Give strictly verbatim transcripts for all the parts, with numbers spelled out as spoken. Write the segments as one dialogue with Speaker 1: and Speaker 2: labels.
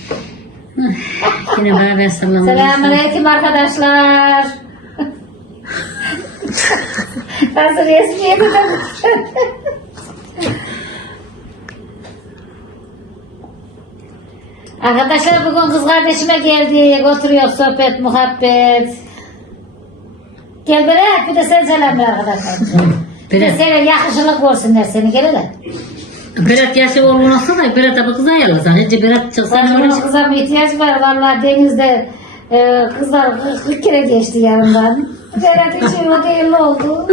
Speaker 1: Yine beraber sallamam.
Speaker 2: Selamünaleyküm arkadaşlar. Nasıl resmi yedim? Arkadaşlar bugün kız kardeşime geldik. Oturuyor sohbet, muhabbet. Gel Berat, bir de sen selam ver arkadaşlar. Bir de seni yakışıklı görsünler seni, gel hele.
Speaker 1: Berat yaşı olmasa da Berat'a bir kız ayarlasan. Önce Berat çıksa ne
Speaker 2: Benim
Speaker 1: olur?
Speaker 2: kıza bir ihtiyaç var. Vallahi denizde e, kızlar kırk kere geçti yanımdan. Berat için o değil oldu.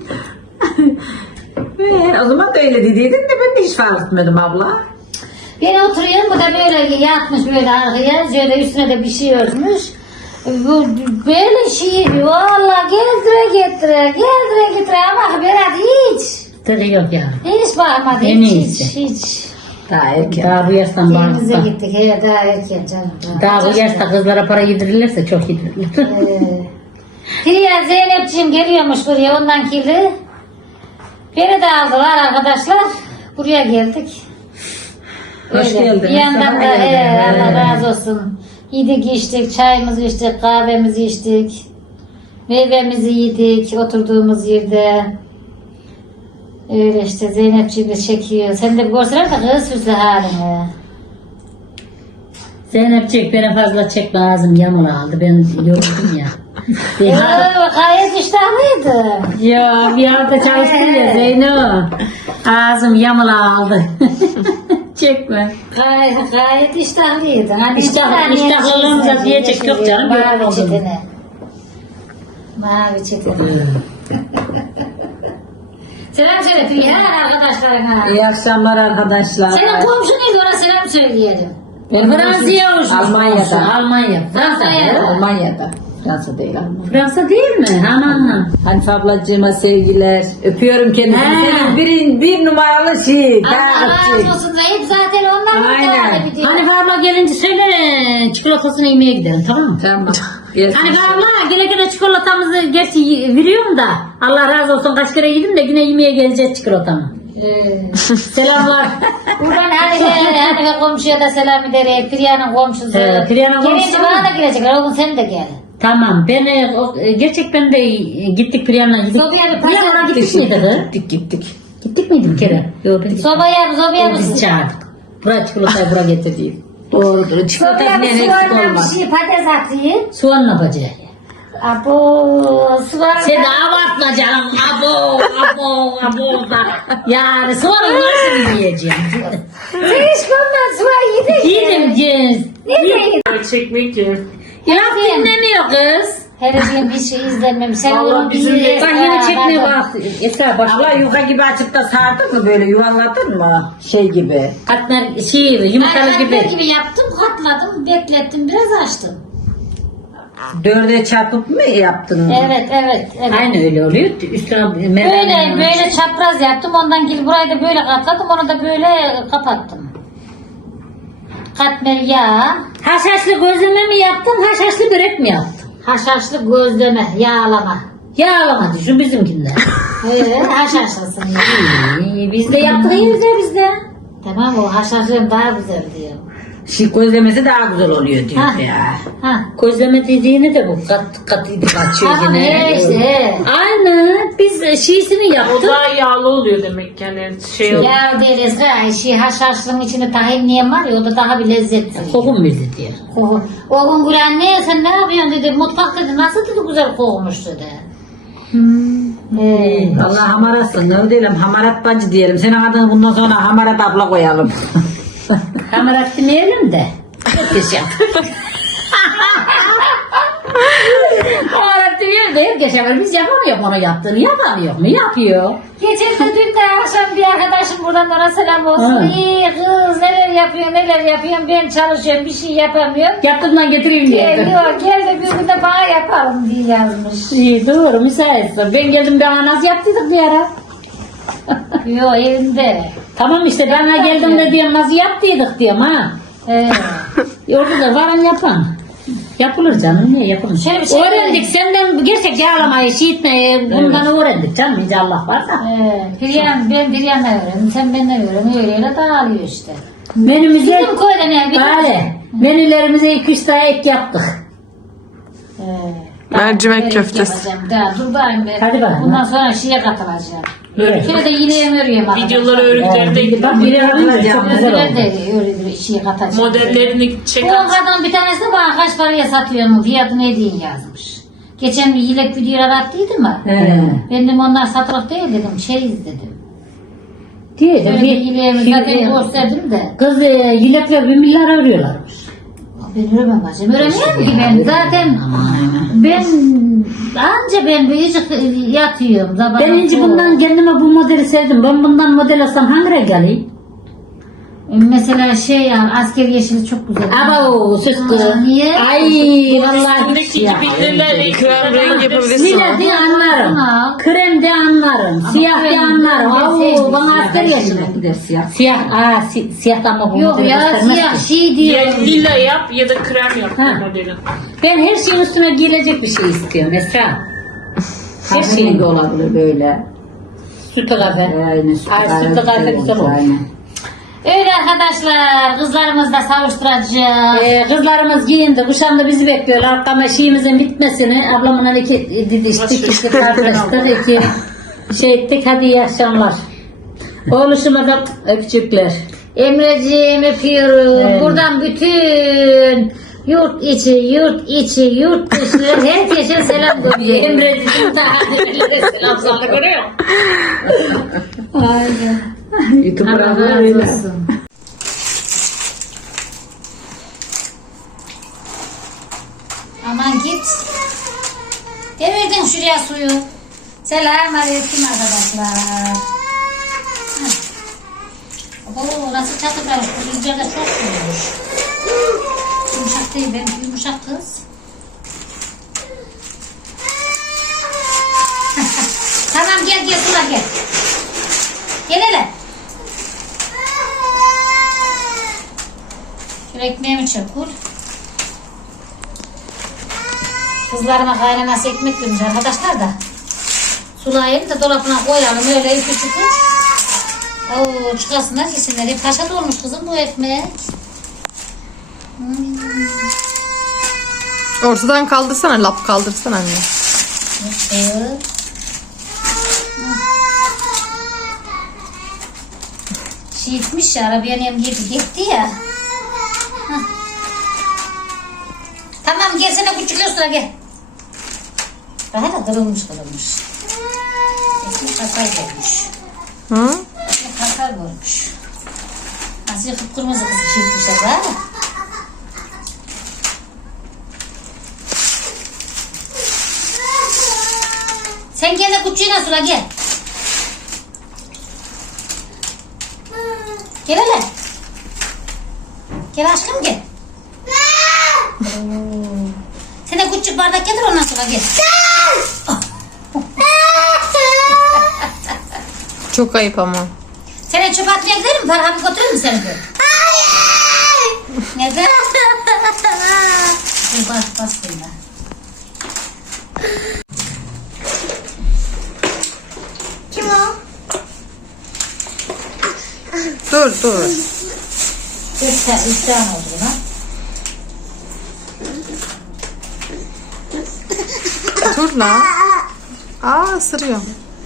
Speaker 3: Ee, o zaman da öyle dediydin de ben de hiç fark etmedim abla.
Speaker 2: Ben oturuyorum, bu da böyle yatmış böyle arkaya, şöyle üstüne de bir şey örtmüş. Bu- Böyle şiir, valla geldire getire, geldire getire ama Berat hiç,
Speaker 1: Tadı yok ya.
Speaker 2: hiç bakmadı,
Speaker 1: En
Speaker 2: hiç,
Speaker 1: iyisi.
Speaker 2: hiç, hiç.
Speaker 3: Daha erken.
Speaker 1: Daha bu yaştan
Speaker 2: Denize
Speaker 1: bağırsa.
Speaker 2: gittik, he, daha erken canım.
Speaker 1: Daha bu yaşta kızlara para yedirirlerse çok yedirirler.
Speaker 2: Ee, Firiye Zeynepciğim geliyormuş buraya, ondan kirli. Beni de aldılar arkadaşlar, buraya geldik.
Speaker 3: Hoş
Speaker 2: Öyle.
Speaker 3: geldin.
Speaker 2: Bir yandan da
Speaker 3: Sabah
Speaker 2: he,
Speaker 3: geldin.
Speaker 2: Allah razı olsun. Yedik içtik, çayımızı içtik, kahvemizi içtik. Meyvemizi yedik oturduğumuz yerde. Öyle işte Zeynepciğim de çekiyor. Sen de bir görsene de kız süslü halini.
Speaker 1: Zeynep çek, beni fazla çekme, ağzım yamul aldı. Ben yoruldum ya.
Speaker 2: Ee, gayet iştahlıydı.
Speaker 1: Ya bir hafta çalıştım ya Zeyno. Ağzım yamul aldı. Çekme.
Speaker 2: Gayet, gayet iştahlıydı. Hani
Speaker 1: İştah-
Speaker 2: bir tane
Speaker 1: iştahlılığımıza
Speaker 2: çizmedi,
Speaker 1: diyecek
Speaker 2: yeşil,
Speaker 1: yok canım, böyle
Speaker 2: Mavi
Speaker 1: oldu.
Speaker 2: çetini. Mavi çetini. Selam söyle Firiye arkadaşlarına.
Speaker 3: İyi akşamlar arkadaşlar.
Speaker 2: Senin komşunuydu, ona selam söyleyelim.
Speaker 3: Benim
Speaker 1: Fransa'ya
Speaker 3: komşum
Speaker 1: uçmuş.
Speaker 3: Almanya'da.
Speaker 1: Almanya. Fransa.
Speaker 2: Almanya'da.
Speaker 3: Almanya'da. Fransa değil Almanya.
Speaker 1: Fransa değil mi? Aman.
Speaker 3: Hanife ablacığıma sevgiler. Öpüyorum kendisini.
Speaker 1: He.
Speaker 3: Senin bir, bir numaralı şey.
Speaker 2: Allah razı olsun Zeyt, zaten onlar
Speaker 3: Aynen.
Speaker 2: mutlu bir diyor.
Speaker 1: Hani abla gelince söyle çikolatasını yemeye gidelim, tamam mı?
Speaker 3: Tamam.
Speaker 1: Hani abla gene gene çikolatamızı gerçi veriyorum da Allah razı olsun kaç kere yedim de yine yemeye geleceğiz çikolatamı.
Speaker 2: Ee,
Speaker 1: Selamlar.
Speaker 2: buradan Hanife, Hanife komşuya da selam ederek, Firiye'nin komşusu.
Speaker 1: Evet, Firiye'nin komşusu.
Speaker 2: Gelince bana da gelecekler, oğlum sen de gel.
Speaker 1: Tamam, ben e, o, e, gerçek ben de e, gittik Priyan'la gittik.
Speaker 2: Sobaya bir
Speaker 1: Priyan'la
Speaker 2: pazar
Speaker 1: gittik miydi kız?
Speaker 3: Gittik gittik.
Speaker 1: Gittik miydi bir kere? Yok ben gittim.
Speaker 2: Sobaya, sobaya
Speaker 1: O bizi
Speaker 2: mı?
Speaker 1: çağırdık. Buraya çikolatayı buraya getirdi.
Speaker 3: Doğrudur. Çikolata
Speaker 2: Sobaya bir
Speaker 3: yine eksik
Speaker 2: soğanla bir
Speaker 3: olmaz.
Speaker 2: şey patates atayım.
Speaker 1: Soğan ne yapacağız?
Speaker 2: Abo, soğan.
Speaker 1: Sen de abartma canım. Abo, abo, abo. da. Yani soğanı nasıl yiyeceğim?
Speaker 2: Sen hiç görmedin, soğan yedin.
Speaker 1: Yedim cins.
Speaker 2: Ne yedin?
Speaker 4: Çekmek yok.
Speaker 1: Ya dinlemiyor kız.
Speaker 2: Her gün bir şey izlemem. Sen
Speaker 4: Vallahi
Speaker 2: onun
Speaker 4: bizim
Speaker 2: bir
Speaker 4: de-
Speaker 1: Bak yine çekmeye bak. Yeter bak.
Speaker 3: Abla yuka gibi açıp da sardın mı böyle yuvarladın mı? Şey gibi.
Speaker 1: Katmer şey yumurtalı
Speaker 2: Ben
Speaker 1: gibi.
Speaker 2: gibi. gibi yaptım, katladım, beklettim, biraz açtım.
Speaker 3: Dörde çarpıp mı yaptın?
Speaker 2: Evet, evet, evet.
Speaker 1: Aynı öyle oluyor. Üstüne
Speaker 2: Böyle,
Speaker 1: merdiven.
Speaker 2: böyle çapraz yaptım, ondan gel burayı da böyle katladım, onu da böyle kapattım. Katmer yağ,
Speaker 1: Haşhaşlı gözleme mi yaptın, haşhaşlı börek mi yaptın?
Speaker 2: haşhaşlı gözleme, yağlama.
Speaker 1: Yağlama düşün bizimkinden.
Speaker 2: Ee, haşhaşlısın ya.
Speaker 1: İyi, biz de yaptık iyi bize bizde.
Speaker 2: Tamam, o haşhaşlığım daha güzel diyor.
Speaker 3: Şey gözlemesi daha güzel oluyor diyor
Speaker 2: Ha.
Speaker 3: ya.
Speaker 2: Ha.
Speaker 1: Gözleme dediğini de bu kat katıydı kaçıyor
Speaker 2: Tamam,
Speaker 1: yine.
Speaker 2: he işte.
Speaker 1: Aynı biz şiisini
Speaker 4: O
Speaker 1: yaptık.
Speaker 4: daha yağlı oluyor demek yani şey oluyor.
Speaker 2: Ya deriz ha, şey haşhaşlığın içinde tahin niye var ya, o da daha bir lezzetli.
Speaker 1: Kokum bildi diye.
Speaker 2: Koku. O gün Gülen ne sen ne yapıyorsun dedi, mutfak dedi, nasıl dedi güzel kokmuş dedi. Ee,
Speaker 3: Allah hamaratsın. Ne diyelim hamarat bacı diyelim. Senin adını bundan sonra hamarat abla koyalım.
Speaker 1: Hamarat demeyelim de. Herkes yapar. Hamarat demeyelim de herkes yapar. Biz yapamıyoruz onu yaptığını. Yapamıyor mu? Yapıyor.
Speaker 2: Geçen de dün de akşam bir arkadaşım buradan ona selam olsun.
Speaker 1: Ha.
Speaker 2: İyi kız neler yapıyor neler yapıyorsun, ben çalışıyorum bir şey yapamıyorum.
Speaker 1: Yaptığından getireyim diye.
Speaker 2: Geliyor gel de bir gün de bana yapalım diye yazmış.
Speaker 1: İyi doğru müsaitsin. Ben geldim bana nasıl yaptıydık bir ara.
Speaker 2: Yok evinde.
Speaker 1: Tamam işte bana geldim de diyorum nasıl yaptıydık diyorum ha.
Speaker 2: Ee,
Speaker 1: Orada da varın yapan. Yapılır canım, niye yapılır?
Speaker 2: Şöyle bir şey
Speaker 1: öğrendik senden gerçek yağlamayı, şiitmeyi bundan öğrendik canım, hiç Allah varsa.
Speaker 2: e, Firyan, ben Firyan'la öğrendim, sen benden öğren, öyle öyle dağılıyor işte.
Speaker 1: Menümüze
Speaker 2: Bizim köyde ne biliyor musun?
Speaker 1: Bale, Menülerimize iki üç tane ek yaptık.
Speaker 2: Ee,
Speaker 5: Mercimek
Speaker 2: börek
Speaker 5: köftesi.
Speaker 2: yapacağım. Daha dur bakayım ben.
Speaker 1: Hadi bakalım.
Speaker 2: Bundan sonra şeye katılacağım.
Speaker 1: Evet.
Speaker 2: Şöyle de yine örüyorum arkadaşlar.
Speaker 4: Videoları örgüleri de
Speaker 1: Bak biri alınca çok güzel
Speaker 2: Örgüler
Speaker 1: oldu.
Speaker 2: de öyle bir şeye katacağım.
Speaker 4: modellerini çek
Speaker 2: Bu kadın bir tanesi de bana kaç paraya satıyor mu? Fiyatı ne diye yazmış. Geçen bir yelek videolar attıydı mı?
Speaker 1: He.
Speaker 2: Ben dedim onlar satılık değil dedim. Çeyiz dedim.
Speaker 1: Diye
Speaker 2: Böyle
Speaker 1: de
Speaker 2: bir
Speaker 1: bir
Speaker 2: yileğimi zaten gösterdim de.
Speaker 1: kız e, yilekle bir milyar örüyorlarmış.
Speaker 2: Ben öremem bacım. Öremiyorum ki ben. Zaten ben anca ben büyücük yatıyorum. Sabah
Speaker 1: Ben ince bundan kendime bu modeli sevdim. Ben bundan model alsam hangi renk alayım?
Speaker 2: Mesela şey yani asker yeşili çok güzel.
Speaker 1: Aba o süs kız.
Speaker 2: Aa, niye?
Speaker 1: Ay vallahi
Speaker 4: üstündeki
Speaker 1: siyah.
Speaker 4: kibirlerle
Speaker 5: Krem rengi yapabilirsin.
Speaker 1: Lila de anlarım.
Speaker 2: Aa.
Speaker 1: Krem de anlarım. Siyah de
Speaker 2: krem-
Speaker 1: anlarım.
Speaker 2: Ben
Speaker 1: Oo,
Speaker 2: sevmiyorum.
Speaker 1: bana asker yeşili.
Speaker 3: Gider siyah.
Speaker 1: Siyah, aa si, siyah da ama bu
Speaker 2: Yok
Speaker 1: modeli
Speaker 2: ya
Speaker 1: göstermez
Speaker 2: siyah
Speaker 1: ki.
Speaker 2: şey diyor.
Speaker 4: ya lila yap ya da krem yap
Speaker 1: Ha.
Speaker 4: bu modeli.
Speaker 1: Ben her şeyin üstüne giyilecek bir şey istiyorum Esra. Her
Speaker 3: Kahverengi
Speaker 1: şeyin.
Speaker 3: de olabilir böyle.
Speaker 1: Sütlü kahve.
Speaker 3: Aynen. süt
Speaker 1: Ay,
Speaker 3: kahve
Speaker 1: sütlü kahve
Speaker 3: güzel
Speaker 1: güzel
Speaker 3: olmuş,
Speaker 1: olur.
Speaker 3: aynen.
Speaker 2: Öyle arkadaşlar kızlarımızla savuşturacağız.
Speaker 1: Ee, kızlarımız giyindi, kuşandı bizi bekliyorlar. Arkama şeyimizin bitmesini ablamla iki didiştik, iki tartıştık, iki şey ettik. Hadi iyi akşamlar. Oğluşuma da öpücükler.
Speaker 2: Emreciğim öpüyorum.
Speaker 1: Evet.
Speaker 2: Buradan bütün yurt içi, yurt içi, yurt dışı herkese selam gönderiyorum.
Speaker 1: Emre'cim daha selam sana görüyor.
Speaker 2: Aynen.
Speaker 3: YouTube
Speaker 2: Allah
Speaker 3: programı
Speaker 2: razı
Speaker 3: öyle.
Speaker 2: olsun. Aman git. Devirdin şuraya suyu. Selam aleyküm arkadaşlar. Heh. Oo, nasıl çatıklamış? Bu rüzgarda çok soğumuş. Yumuşak değil, ben yumuşak kız. Tamam gel gel Sula gel. Gel hele. Şöyle ekmeğimi çakır. Kızlarıma kaynaması ekmek vermiş arkadaşlar da. Sulayayım da dolabına koyalım öyle iki çıkır. Oo çıkarsınlar yesinler. Hep taşa dolmuş kızım bu ekmek. Hmm.
Speaker 5: Ortadan kaldırsana, lap kaldırsana anne.
Speaker 2: Evet. Şey etmiş ya arabaya nem girdi gitti ya. Hah. Tamam gelsene küçük sıra gel. Daha da kırılmış kırılmış. Ekmek kakar görmüş.
Speaker 5: Hı?
Speaker 2: Ekmek kakar görmüş. Nasıl kıpkırmızı kızı şey etmişler ha. Sen gel de küçüğüne sıra gel. Gel hele. Gel aşkım gel. Oo. Sen de küçük bardak getir ondan sonra gel.
Speaker 5: Çok ayıp ama.
Speaker 2: Sen çöp atmaya gidelim mi? Farhabı götürür mü seni de? Neden? Dur bas bas bunda. Kim o?
Speaker 5: Dur dur.
Speaker 2: Üç tane, üç tane oldu lan.
Speaker 5: Dur lan. Aa ısırıyor.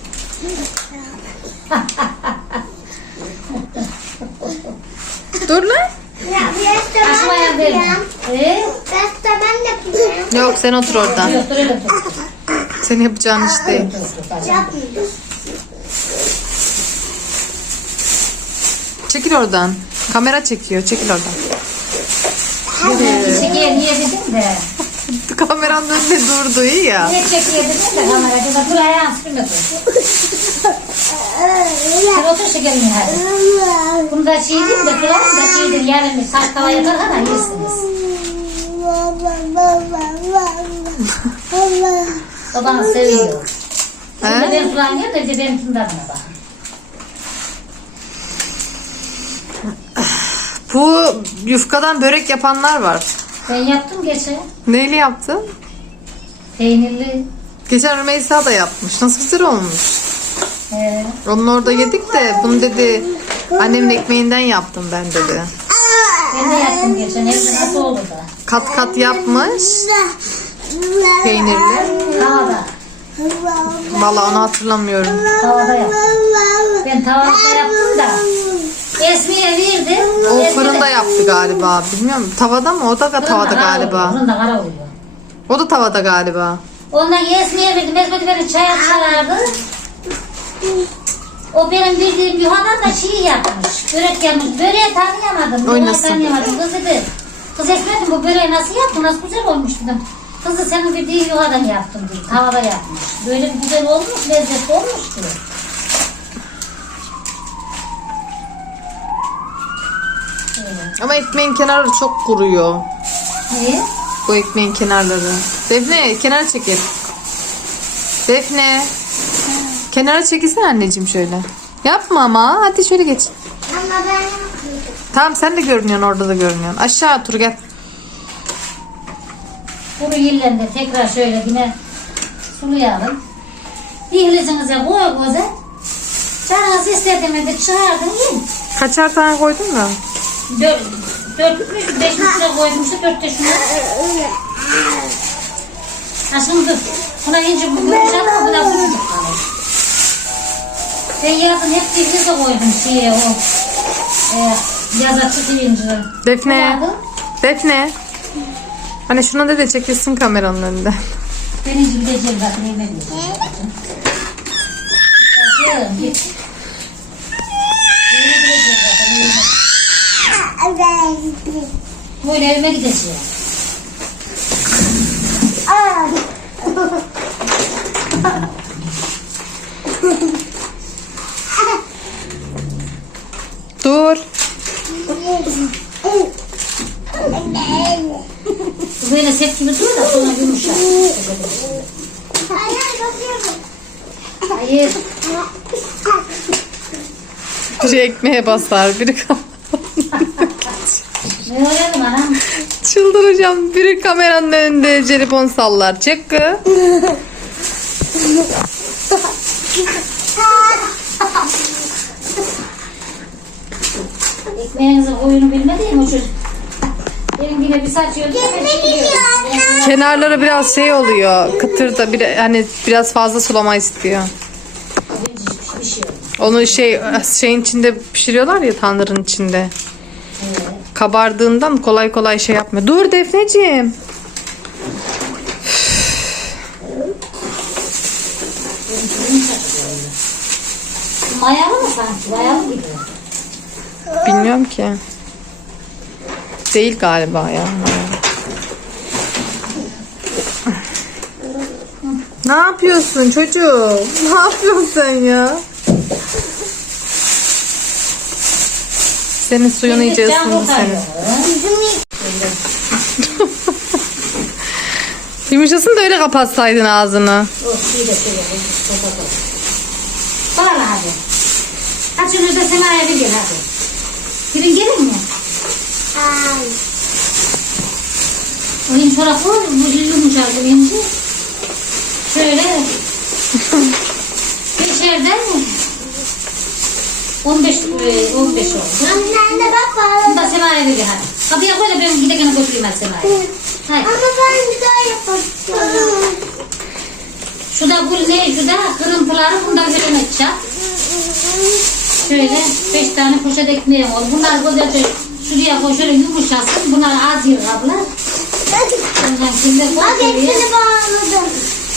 Speaker 5: Dur lan.
Speaker 2: Aşmaya verin. Ee?
Speaker 5: Yok sen otur orada.
Speaker 2: Yok dur öyle otur.
Speaker 5: Senin yapacağın iş değil. Çekil oradan. Kamera çekiyor. Çekil oradan.
Speaker 2: Çekiye niye dedim de.
Speaker 5: Kameranın önünde durdu iyi ya.
Speaker 2: Niye çekiye dedim de kamerada da dur ayağın sürme dur. Sen otur şekerini hadi. Bunu da çiğdin de kılalım da çiğdin. Yarın saç tava yatar ha yersiniz. Babanı seviyor. Şimdi
Speaker 5: He?
Speaker 2: ben falan yiyor da bir de benim tadına bak.
Speaker 5: Bu yufkadan börek yapanlar var.
Speaker 2: Ben yaptım geçen.
Speaker 5: Neyle yaptın?
Speaker 2: Peynirli.
Speaker 5: Geçen Rümeysa da yapmış. Nasıl güzel olmuş.
Speaker 2: He.
Speaker 5: Onun orada yedik de bunu dedi annemin ekmeğinden yaptım ben dedi.
Speaker 2: Ben de yaptım yaptım geçen evde nasıl oldu da.
Speaker 5: Kat kat yapmış. Peynirli.
Speaker 2: Tavada.
Speaker 5: Vallahi onu hatırlamıyorum.
Speaker 2: Tavada yaptım. Ben tavada yaptım da. Esmiye verdim.
Speaker 5: O
Speaker 2: Esmi
Speaker 5: fırında
Speaker 2: de-
Speaker 5: yaptı galiba. Bilmiyorum. Tavada mı? O da
Speaker 2: Fırında
Speaker 5: tavada
Speaker 2: kara oluyor,
Speaker 5: galiba.
Speaker 2: Fırında kara oluyor.
Speaker 5: O da tavada galiba.
Speaker 2: Ondan Esmiye verdim. Esmi de beni çaya çağırdı. O benim bildiğim yuhadan da şey yapmış. Börek yapmış. Böreği tanıyamadım. Böreği
Speaker 5: Oynasın.
Speaker 2: tanıyamadım. Kız dedi. Kız Esmiye'dim bu böreği nasıl yaptın? Nasıl güzel olmuş dedim. Kızı senin bildiğin yuhadan yaptım dedi. Tavada yapmış. Böyle bir güzel olmuş. Lezzetli olmuş diyor. Evet.
Speaker 5: Ama ekmeğin kenarları çok kuruyor.
Speaker 2: Niye?
Speaker 5: Bu ekmeğin kenarları. Defne kenara çekil. Defne. Kenara çekilsene anneciğim şöyle. Yapma ama. Hadi şöyle geç.
Speaker 6: Ama ben
Speaker 5: Tamam sen de görünüyorsun orada da görünüyorsun. Aşağı otur gel.
Speaker 2: Kuru yıllarında tekrar şöyle yine sulayalım. Dihlisinize koy koza. Canınız istediğinde çıkardın yiyin.
Speaker 5: Kaçar tane koydun mu?
Speaker 2: Dört, dört mü, beş mi lira koydum işte dört de şunu. Ha şimdi dur. Buna ince bu yumuşak mı? Buna küçücük kalır. Ben yazın hep dihlize koydum şeye o. E, yaza çıkıyınca.
Speaker 5: Defne.
Speaker 2: Koyardım.
Speaker 5: Defne. Hani şuna da de çekilsin kameranın önünde.
Speaker 2: Ben ince gideceğim zaten yemek yiyeceğim. Bakın git. Böyle gideceğim zaten yemek. Böyle evime gideceğim.
Speaker 5: Dur.
Speaker 2: Bu böyle sep gibi dur da sonra yumuşak. Hayır.
Speaker 5: Biri ekmeğe basar, biri kam-
Speaker 2: Ne öğrendim anam?
Speaker 5: Çıldıracağım. Biri kameranın önünde jelibon sallar. Çek kız.
Speaker 2: Ekmeğinizin oyunu bilmediğim o çocuk. Benim yine bir saçıyordu. Ben çekiliyorum.
Speaker 5: Kenarları biraz şey oluyor. Kıtır da bir, hani biraz fazla sulama istiyor.
Speaker 2: Bir şey yok.
Speaker 5: Onu şey şeyin içinde pişiriyorlar ya, tandırın içinde. Kabardığından kolay kolay şey yapmıyor. Dur Defneciğim.
Speaker 2: Mayalı mı sanki? Mayalı gibi.
Speaker 5: Bilmiyorum ki. Değil galiba ya. Ne yapıyorsun çocuğum? Ne yapıyorsun sen ya? Senin suyunu iyice ısındı senin. Yumuşasın da öyle kapatsaydın ağzını.
Speaker 2: O suyu da şöyle kapatalım. Bağla hadi. Hadi şunu da Sema'ya bir gel hadi. Girin gelin mi? Oyun sonra koy. Bu yumuşak oyuncu. Şöyle. Beşerden on beş on beş oldu.
Speaker 6: Anne bak
Speaker 2: Bunu
Speaker 6: bana.
Speaker 2: da Sema'ya bir gel hadi. Kapıya koy da ben giderken götüreyim hadi Sema'ya. Hayır.
Speaker 6: Ama ben bir daha yapacağım.
Speaker 2: Şu da bu ne? Şu da kırıntıları bundan böyle edeceğim. Şöyle beş tane poşet ekmeğim oldu. Bunlar güzelce şuraya koy şöyle yumuşasın. Bunlar az yıl abla. Ondan şimdi koy
Speaker 6: Bak
Speaker 2: şuraya.
Speaker 6: hepsini bağladım.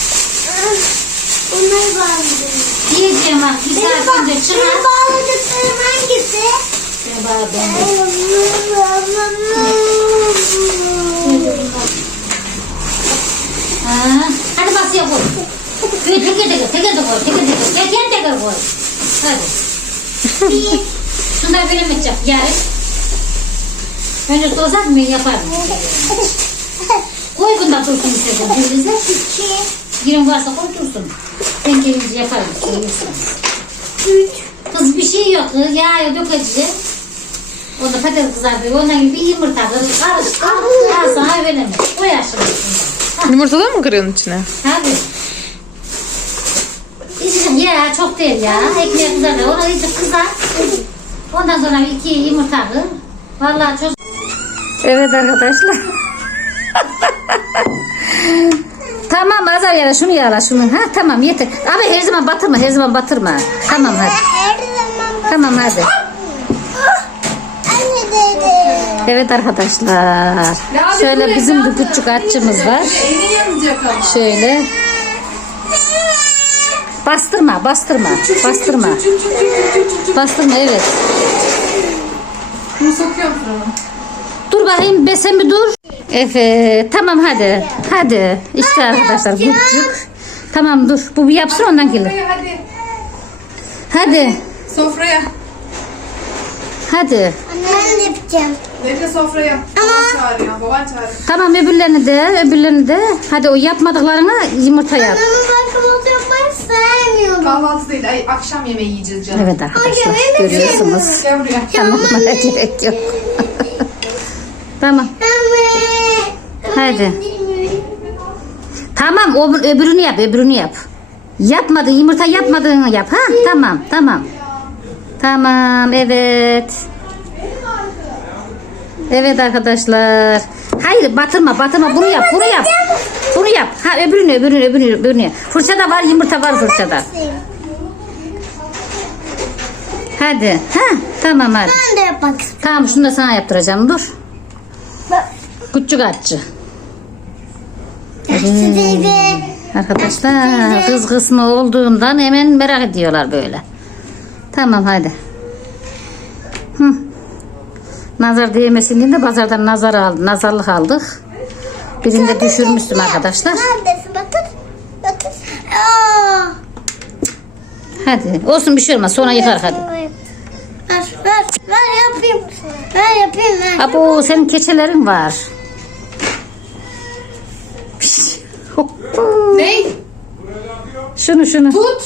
Speaker 6: Onları bağladım.
Speaker 2: Diyeceğim bak bir
Speaker 6: Benim,
Speaker 2: saat
Speaker 6: ba
Speaker 2: önce
Speaker 6: benim
Speaker 2: çıkar.
Speaker 6: bağladıklarım hangisi?
Speaker 2: Ben bağladım. Ha, hadi masaya koy. Böyle teker teker teker de koy. Teker teker teker teker koy. Hadi. Şunları böyle mi yapacak? Yarın. Önce sorsak mı yaparım. Koy bundan dursun istedim. Birinize.
Speaker 6: İki,
Speaker 2: Girin varsa koy dursun. Ben gelince yaparım. Koyuyorsun.
Speaker 6: üç.
Speaker 2: Kız bir şey yok. Yağı dökeceğim. Onda patates kızartıyor. Ondan gibi bir yumurta kırıp karıştır. Al sana veremem. Koy aşağıya.
Speaker 5: Yumurtadan mı kırıyorsun içine?
Speaker 2: Hadi. İçine ya çok değil ya. Ekmeği kızartıyor. Onu iyice kızar. Ondan sonra iki yumurta kır. Vallahi çok... Evet arkadaşlar. Tamam Azar yara şunu yara şunu. Ha tamam yeter. Abi her zaman batırma her zaman batırma. Tamam hadi.
Speaker 6: Her zaman bak.
Speaker 2: Tamam hadi.
Speaker 6: Anne dedi.
Speaker 2: Evet arkadaşlar. Şöyle bizim bir küçük açımız var. Şöyle. Bastırma, bastırma, bastırma. Bastırma evet.
Speaker 5: Bunu sokuyorum fırına.
Speaker 2: Dur bakayım be sen bir dur. Evet tamam hadi. Hadi. İşte arkadaşlar küçük. Tamam dur. Bu bir yapsın ondan gelir.
Speaker 5: Sofraya hadi.
Speaker 2: Hadi.
Speaker 5: Sofraya.
Speaker 2: Hadi.
Speaker 6: Ben de yapacağım.
Speaker 5: Defne sofraya. Baban çağırıyor. Baban çağırıyor.
Speaker 2: Tamam öbürlerini de öbürlerini de. Hadi o yapmadıklarını yumurta yap.
Speaker 6: Ama kahvaltı yapmayı sevmiyorum.
Speaker 5: Kahvaltı değil. Ay, akşam yemeği yiyeceğiz canım.
Speaker 2: Evet arkadaşlar
Speaker 6: benim de
Speaker 2: görüyorsunuz.
Speaker 5: Gel buraya.
Speaker 2: Tamam gerek yok. Tamam. Hadi. Tamam o öbürünü yap öbürünü yap. Yapmadın yumurta yapmadığını yap ha tamam tamam. Tamam evet. Evet arkadaşlar. Hayır batırma batırma bunu yap bunu yap. Bunu yap. Ha öbürünü öbürünü öbürünü öbürünü. Fırçada var yumurta var fırçada. Hadi. Ha tamam hadi.
Speaker 6: Ben de yapmak istiyorum.
Speaker 2: Tamam şunu da sana yaptıracağım dur. Küçük aççı.
Speaker 6: Size
Speaker 2: Arkadaşlar kız kısmı olduğundan hemen merak ediyorlar böyle. Tamam hadi. Hı. Nazar değmesin diye de pazardan nazar aldı, nazarlık aldık. Birinde düşürmüştüm arkadaşlar.
Speaker 6: Neredesin? Batır. Batır. Aa.
Speaker 2: Hadi olsun bir şey olmaz sonra yıkar hadi.
Speaker 6: Ver, ver, ver yapayım. Ver yapayım, ver.
Speaker 2: Abo senin keçelerin var.
Speaker 5: Ney?
Speaker 2: Şunu şunu.
Speaker 5: Tut.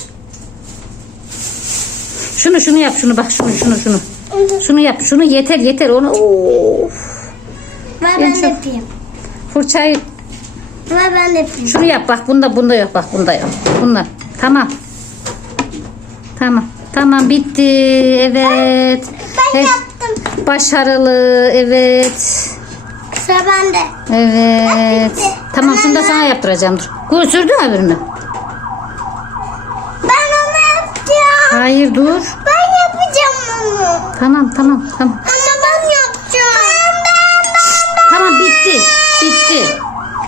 Speaker 2: Şunu şunu yap şunu bak şunu şunu şunu. Şunu yap şunu yeter yeter onu. Of.
Speaker 6: Ver
Speaker 2: Ben
Speaker 6: ben de
Speaker 2: çok-
Speaker 6: yapayım.
Speaker 2: Fırçayı
Speaker 6: Ver ben de yapayım.
Speaker 2: şunu yap bak bunda bunda yok bak bunda yok. Bunda. Tamam. Tamam. Tamam bitti. Evet.
Speaker 6: Ben
Speaker 2: Her-
Speaker 6: yaptım.
Speaker 2: Başarılı. Evet.
Speaker 6: Sıra bende.
Speaker 2: Evet.
Speaker 6: Bitti.
Speaker 2: Tamam şunu da sana yaptıracağım. Dur. Sürdün mü öbürünü?
Speaker 6: Ben onu yapacağım.
Speaker 2: Hayır dur.
Speaker 6: Ben yapacağım onu.
Speaker 2: Tamam tamam tamam.
Speaker 6: Ama ben yapacağım. Ben, ben, ben.
Speaker 2: Tamam bitti. Bitti.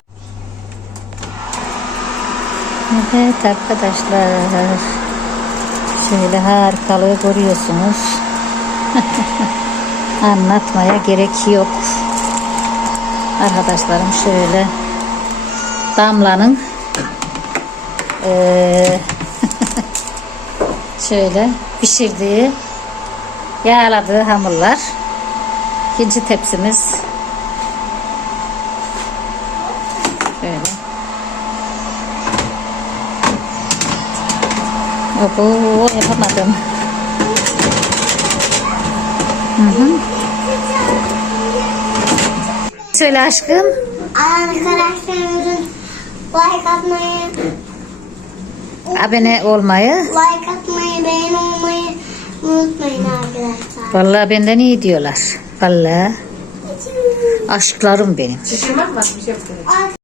Speaker 2: Evet arkadaşlar. Şöyle harikalığı görüyorsunuz. Anlatmaya gerek yok. Arkadaşlarım şöyle Damla'nın eee, şöyle pişirdiği yağladığı hamurlar. İkinci tepsimiz şöyle. Opo, yapamadım. Hı hı. Söyle aşkım.
Speaker 6: Arkadaşlarımızın like atmayı,
Speaker 2: Abone olmayı.
Speaker 6: like atmayı, beğen olmayı unutmayın arkadaşlar.
Speaker 2: Vallahi benden iyi diyorlar. Vallahi. Aşklarım benim.
Speaker 5: Şişirmek mi? Bir şey yapayım.